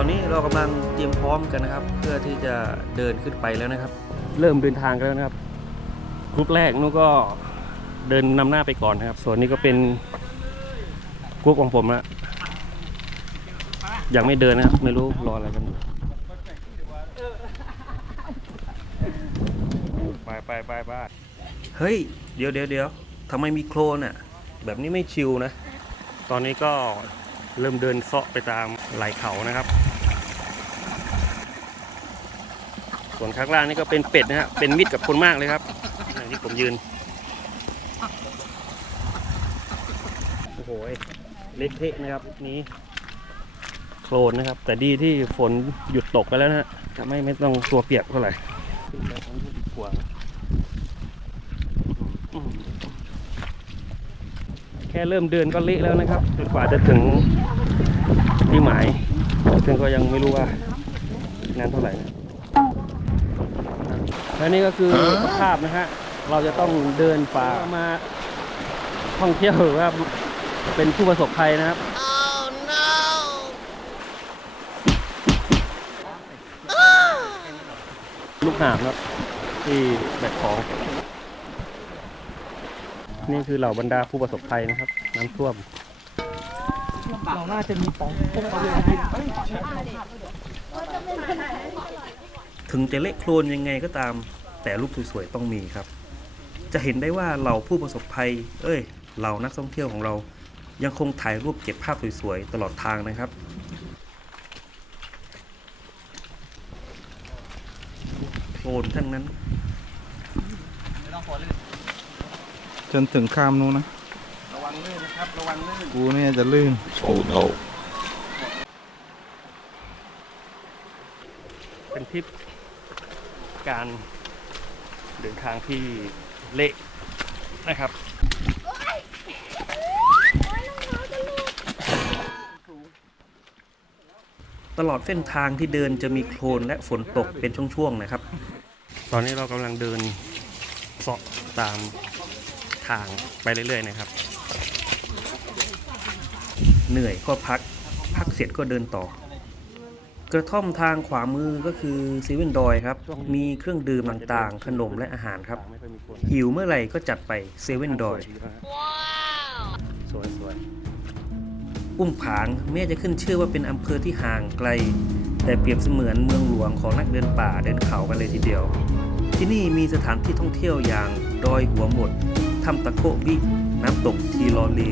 ตอนนี้เรากำลังเตรียมพร้อมกันนะครับ เพื่อที่จะเดินขึ้นไปแล้วนะครับ เริ่มเดินทางกันแล้วนะครับกรุ๊ปแรกนู้ก็เดินนำหน้าไปก่อนนะครับ ส่วนนี้ก็เป็นกรุ๊ปของผมละยังไม่เดินนะครับ ไม่รู้รออะไรกันอยู่ไปไปไปไปเฮ้ย เดี๋ยวเดี๋ยวเดี๋ยวทำไมมีโคลนอะ แบบนี้ไม่ชิลนะ ตอนนี้ก็เริ่มเดินเซาะไปตามไหล่เขานะครับ ส่วนข้างล่างนี่ก็เป็นเป็ดนะฮะเป็นมิตรกับคนมากเลยครับนี่ผมยืนโอ้โหเละเทะนะครับนี้โคลนนะครับ แต่ดีที่ฝนหยุดตกไปแล้วนะฮะจะไม่ไม่ต้องตัวเปียกเท่าไหร่กวาอืมแค่เริ่มเดินก็เละแล้วนะครับจนกว่าจะถึงที่หมายซึ่งก็ยังไม่รู้ว่านานเท่าไหร่นะ และนี่ก็คือสภาพนะฮะ เราจะต้องเดินป่ามาท่องเที่ยวหรือว่าเป็นผู้ประสบภัยนะครับลูกหามครับ ที่แบกของ นี่คือเหล่าบรรดาผู้ประสบภัยนะครับ น้ำท่วมเราน่าจะมีปองพวกเขาเลย ถึงจะเละโคลนยังไงก็ตาม แต่รูปสวยๆต้องมีครับ จะเห็นได้ว่าเราผู้ประสบภัย เอ้ยเรานักท่องเที่ยวของเรายังคงถ่ายรูปเก็บภาพสวยๆตลอดทางนะครับโคลนทั้งนั้น จนถึงข้ามนู้นนะ ระวังลื่นนะครับ ระวังลื่น กูเนี่ยจะลื่นเป็นทริป การเดินทางที่เละนะครับตลอดเส้นทางที่เดินจะมีโคลนและฝนตกเป็นช่วงๆนะครับ ตอนนี้เรากำลังเดินเสาะตามทางไปเรื่อยๆนะครับ เหนื่อยก็พัก พักเสร็จก็เดินต่อ กระท่อมทางขวามือก็คือเซเว่นดอยครับ มีเครื่องดื่มต่างๆ ขนมและอาหารครับ หิวเมื่อไหร่ก็จัดไปเซเว่นดอย สวยสวยอุ้มผางแม้จะขึ้นชื่อว่าเป็นอำเภอที่ห่างไกล แต่เปรียบเสมือนเมืองหลวงของนักเดินป่าเดินเขากันเลยทีเดียว ที่นี่มีสถานที่ท่องเที่ยวอย่างดอยหัวหมดถ้ำตะโกบิน้ำตกทีลอเล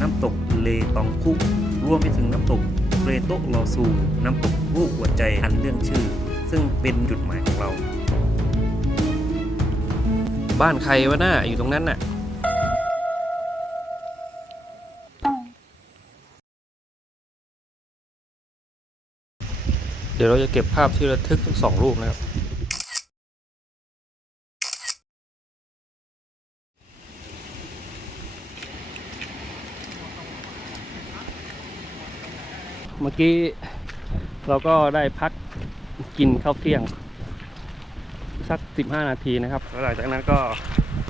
น้ำตกเลตองคุกรวมไปถึงน้ำตก เรโตลอซูน้ำตกรูปหัวใจอันเรื่องชื่อ ซึ่งเป็นจุดหมายของเรา บ้านใครวะหน้าอยู่ตรงนั้นน่ะเดี๋ยวเราจะเก็บภาพที่ระทึกทั้งสองรูปนะครับ มื่อกี้เราก็ได้พักกินข้าวเที่ยง สัก 15 นาทีนะครับ แล้วหลังจากนั้นก็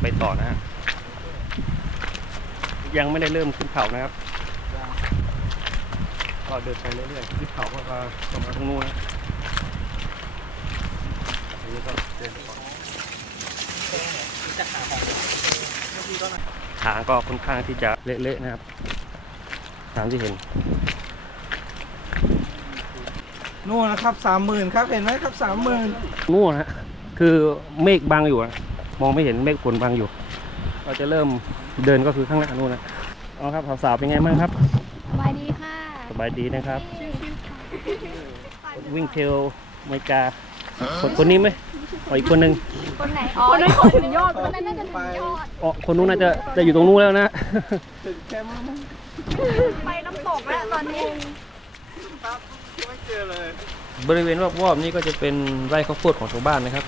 ไปต่อนะฮะยังไม่ได้เริ่มขึ้นเขานะครับก็เดินไปเรื่อยๆขึ้นเขาก็ตรงมาตรงนู้นนะอันนี้ก็เดินไปก่อนทางก็ค่อนข้างที่จะเละๆนะครับตามที่เห็น นู่นนะครับสามหมื่นครับเห็นไหมครับสามหมื่นนู่นฮะคือเมฆบังอยู่อะมองไม่เห็นเมฆฝนบังอยู่ เราจะเริ่มเดินก็คือข้างหน้านู่นนะเอาครับสาวๆเป็นไงบ้างครับสบายดีค่ะสบายดีนะครับวิ่งเทรลอเมริกาคนคนนี้ไหมอ๋ออีกคนหนึ่งคนไหนอ๋อคนนั้นคนถึงยอดคนนั้นน่าจะถึงยอดอ๋อคนนู้นน่าจะจะอยู่ตรงนู้นแล้วนะถึงแคมป์แล้วมั้งไปน้ำตกแล้วตอนนี้ครั บไม่เจอเลยบริเวณรอบๆนี้ก็จะเป็นไร่ข้าวโพดของชาวบ้านนะครับ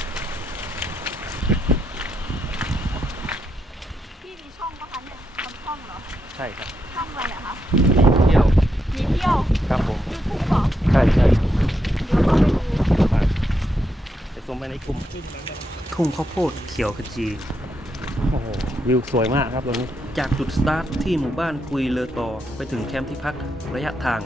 พี่มีช่องปะคะเนี่ยทำช่องเหรอ ใช่ครับช่องอะไรอะคะเที่ยวมีเที่ยวครับผมยูทูบเหรอ ใช่ใช่เดี๋ยวเราไปดูไปส่งไปในกลุ่มทุ่งข้าวโพดเขียวขจี โอ้โหวิวสวยมากครับตรงนี้ จากจุดสตาร์ทที่หมู่บ้านกุยเลอตอไปถึงแคมป์ที่พักระยะทาง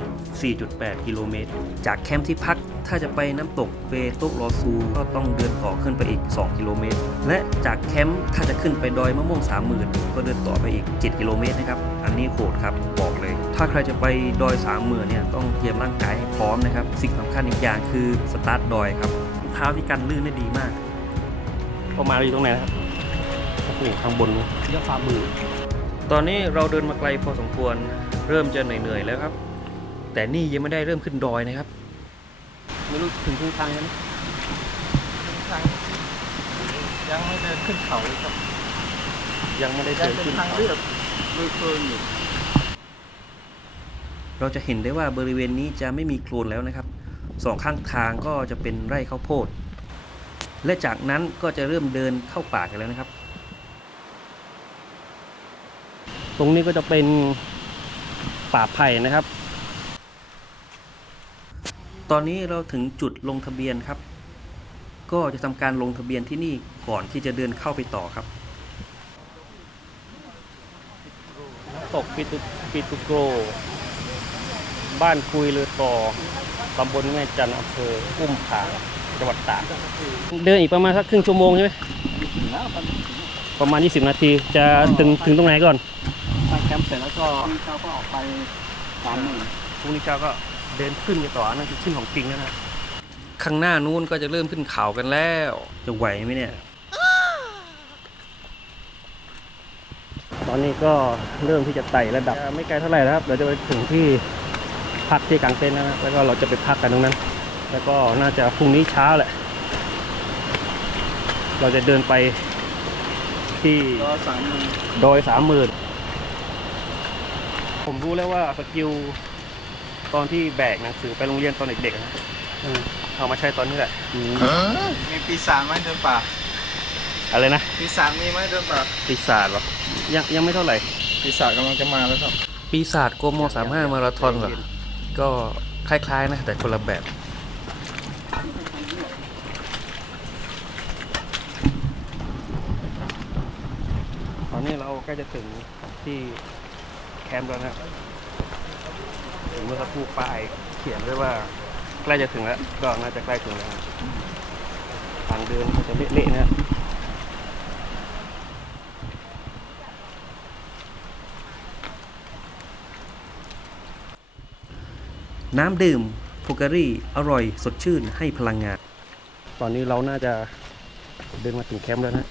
4.8 กิโลเมตร จากแคมป์ที่พักถ้าจะไปน้ำตกเปโตกลอซูก็ต้องเดินต่อขึ้นไปอีก 2 กิโลเมตร และจากแคมป์ถ้าจะขึ้นไปดอยมะม่วงสามหมื่นก็เดินต่อไปอีก 7 กิโลเมตรนะครับ อันนี้โหดครับบอกเลย ถ้าใครจะไปดอยสามหมื่นเนี่ยต้องเตรียมร่างกายให้พร้อมนะครับ สิ่งสำคัญอีกอย่างคือสตาร์ทดอยครับรองเท้าที่กันลื่นได้ดีมากก็มาอยู่ตรงไหนนะครับ นี่ข้างบนยอดฟ้ามือ ตอนนี้เราเดินมาไกลพอสมควร เริ่มจะเหนื่อยๆแล้วครับ แต่นี่ยังไม่ได้เริ่มขึ้นดอยนะครับ ไม่รู้ถึงครึ่งทางยังทางยังไม่เดินขึ้นเขาเลยครับ ยังไม่ได้ยัเดิงนเป็นขึ้นทางเขาเลือกลุยโคลนอยู่เราจะเห็นได้ว่าบริเวณนี้จะไม่มีโคลนแล้วนะครับสองข้างทางก็จะเป็นไร่ข้าวโพด และจากนั้นก็จะเริ่มเดินเข้าป่ากันแล้วนะครับ ตรงนี้ก็จะเป็นป่าไผ่นะครับ ตอนนี้เราถึงจุดลงทะเบียนครับ ก็จะทำการลงทะเบียนที่นี่ก่อนที่จะเดินเข้าไปต่อครับตกปิตุปิตุโกรบ้านคุยเรือต่อตำบลแม่จันทร์อำเภออุ้มผางจังหวัดตากเดินอีกประมาณสักครึ่งชั่วโมงใช่ไหมประมาณ 20 นาทีจะถึงถึงตรงไหนก่อนทาง แคมป์เสร็จแล้วก็เขาก็ออกไปสามหมื่นพรุ่งนี้เช้าก็เดินขึ้นไปต่อนั่นคือขึ้นของจริงแล้วนะข้างหน้านู้นก็จะเริ่มขึ้นเขากันแล้ว จะไหวไหมเนี่ย ตอนนี้ก็เริ่มที่จะไต่ระดับ ไม่ไกลเท่าไหร่นะครับเดี๋ยวจะไปถึงที่พักที่กลางเต็นท์นะครับแล้วก็เราจะไปพักกันตรงนั้น แล้วก็น่าจะพรุ่งนี้เช้าแหละ เราจะเดินไปที่ก็สามหมื่นโดยสามหมื่น ผมรู้แล้วว่าสกิลตอนที่แบกหนังสือไปโรงเรียนตอนเด็กๆนะอืมเอามาใช้ตอนนี้แหละมีปีศาจไหมเดินป่าอะไรนะปีศาจมีไหมเดินป่าปีศาจเหรอยังยังไม่เท่าไหร่ปีศาจกำลังจะมาแล้วครับปีศาจโกโมสามห้ามาราธอนเหรอ ก็คล้าย ๆ นะ แต่คนละแบบ ตอนนี้เราใกล้จะถึงที่ แคมป์แล้วนะครับถึงเมื่อสักครู่ป้ายเขียนไว้ว่า ใกล้จะถึงแล้ว ก็น่าจะใกล้ถึงแล้วครับทางเดินก็จะเละๆนะครับน้ำดื่มโพการีอร่อยสดชื่นให้พลังงาน ตอนนี้เราน่าจะเดินมาถึงแคมป์แล้วนะ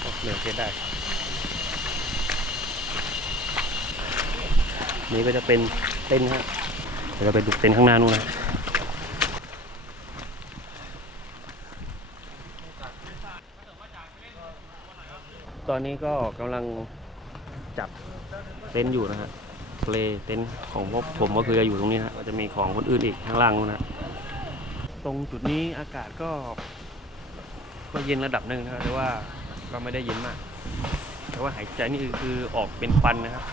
โอ้เหนื่อยใช้ได้ นี่ก็จะเป็นเต็นท์ฮะเดี๋ยวเราไปดูเต็นท์ข้างหน้านู่นนะตอนนี้ก็กำลังจับเต็นท์อยู่นะฮะเพลเต็นท์ของพวกผมก็คือจะอยู่ตรงนี้นะก็จะมีของคนอื่นอีกข้างล่างนู้นนะตรงจุดนี้อากาศก็ก็เย็นระดับหนึ่งนะครับแต่ว่าก็ไม่ได้เย็นมาก แต่ว่าหายใจนี่คือคือออกเป็นควันนะครับ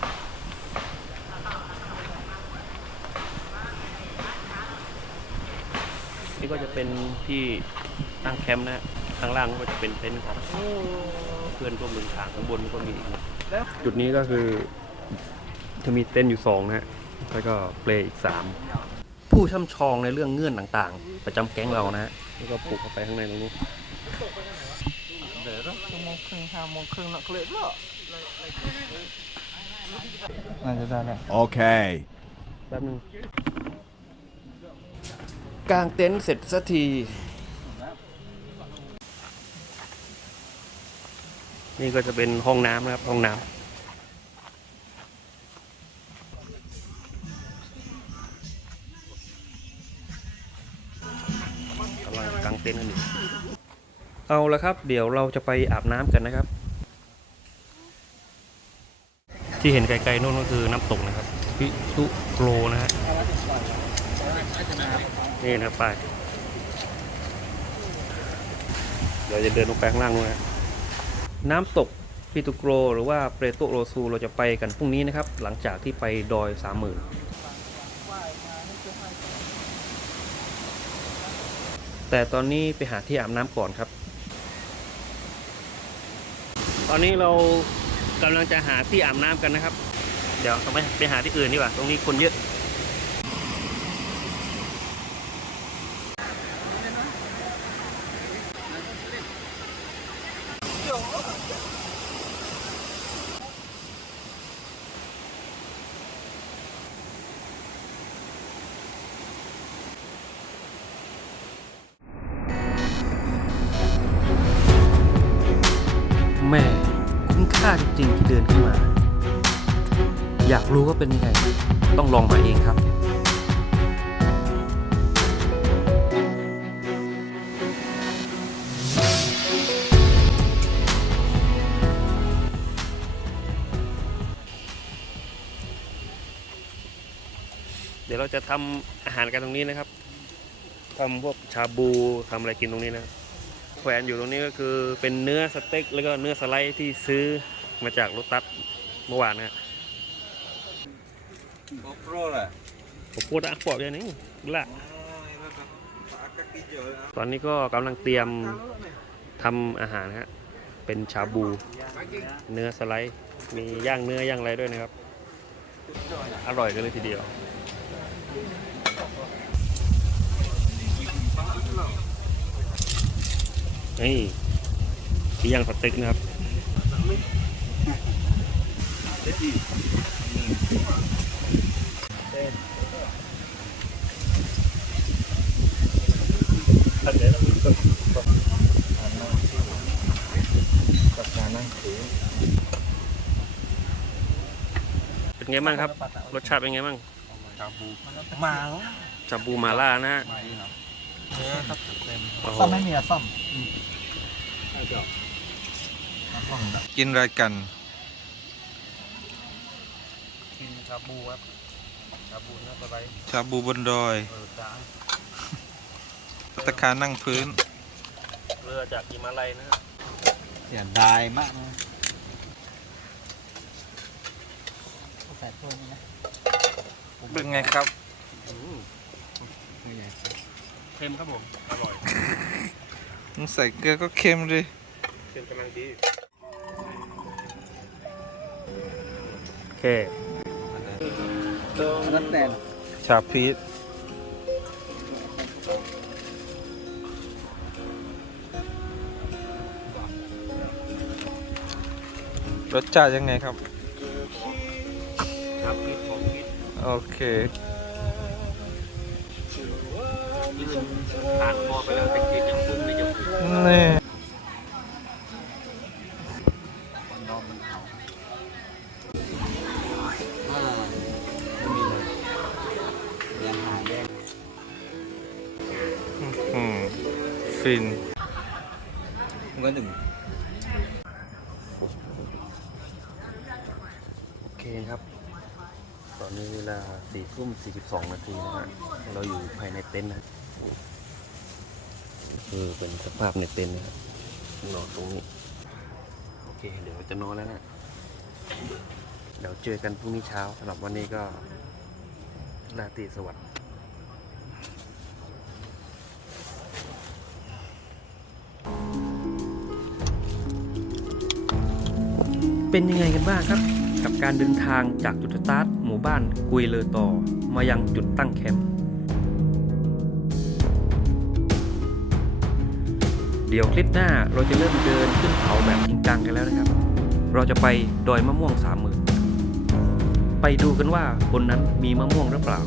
นี่ก็จะเป็นที่ตั้งแคมป์นะฮะข้างล่างก็จะเป็นเต็นท์ของเพื่อนร่วมเดินทางข้างบนก็มีอีกจุดนี้ก็คือ จะมีเต้นท์อยู่สองนะฮะแล้วก็เปลอีกสามผู้ช่ำชองในเรื่องเงื่อนต่างๆ ประจำแก๊งเรานะฮะแล้วก็ปลูกเข้าไปข้างในตรงนี้เดี๋ยวเราชั่วโมงครึ่งห้าโมงครึ่งนักเรียนแล้วน่าจะได้แหละ Okay. แป๊บนึง กางเต็นท์เสร็จสักที นี่ก็จะเป็นห้องน้ำนะครับ ห้องน้ำกำลังกางเต็นท์กันอยู่เอาละครับ เดี๋ยวเราจะไปอาบน้ำกันนะครับ ที่เห็นไกลๆนู่นก็คือน้ำตกนะครับพิตุโกรนะฮะ นี่นะครับป้ายเราจะเดินลงไปข้างล่างนู่นนะน้ำตกพิตุโกรหรือว่าเปรโตโรซูเราจะไปกันพรุ่งนี้นะครับ หลังจากที่ไปดอยสามหมื่นแต่ตอนนี้ไปหาที่อาบน้ำก่อนครับ ตอนนี้เรากำลังจะหาที่อาบน้ำกันนะครับ เดี๋ยวต้องไปไปหาที่อื่นดีกว่า ตรงนี้คนเยอะ ว่าเป็นยังไง ต้องลองมาเองครับ เดี๋ยวเราจะทำอาหารกันตรงนี้นะครับทำพวกชาบูทำอะไรกินตรงนี้นะแขวนอยู่ตรงนี้ก็คือเป็นเนื้อสเต็กแล้วก็เนื้อสไลด์ที่ซื้อมาจากรถตัสเมื่อวานนะฮะ GoPro lah. ผมพูดอะปอบย่างนี้ละ Oh, ini kan pakai hijau ya. ตอนนี้ก็กำลังเตรียมทำอาหารฮะ เป็นชาบู เนื้อสไลด์ มีย่างเนื้อย่างอะไรด้วยนะครับ อร่อยกันเลยทีเดียว นี่ที่ย่างสเต็กนะครับ Pas kanan sih. เป็นไงบ้างครับ รสชาติเป็นไงบ้าง Kabu. Mal. ชาบูมาล่านะฮะ Ya, tak tem. โอ้โหซ่อมไม่มีอะซ่อมกินอะไรกัน กินชาบูครับชาบูเนื้อสไลด์ชาบูบนดอย เออจ้า ตะคานั่งพื้น เรือจากหิมาลัยนะฮะเสียดายมากนะใส่ถ้วยนี่นะเป็นไงครับเค็มครับผม อร่อยมึงใส่เกลือก็เค็มดิเค็มกำลังดี โอเคนั่นแน่นชาพีช รสชาติยังไงครับ ครับพริกของพริกโอเคนี่มันทานพอไปแล้วแต่กินยังฟุ้งในจมูกนี่อืมฟิน 42 นาทีนะฮะเราอยู่ภายในเต็นท์นะคือเป็นสภาพในเต็นท์นะครันอนตรงนี้ โอเค เดี๋ยวจะนอนแล้วนะ เดี๋ยวเจอกันพรุ่งนี้เช้าสำหรับวันนี้ก็ราตรีสวัสดิ์เป็นยังไงกันบ้างครับ กับการเดินทางจากจุดสตาร์ท มู่บ้านกุยเลอต่อมายังจุดตั้งแคมป์เดี๋ยวคลิปหน้าเราจะเริ่มเดินขึ้นเขาแบบจริงจังกันแล้วนะครับ เราจะไปดอยมะม่วงสามหมื่นไปดูกันว่าบนนั้นมีมะม่วงหรือเปล่า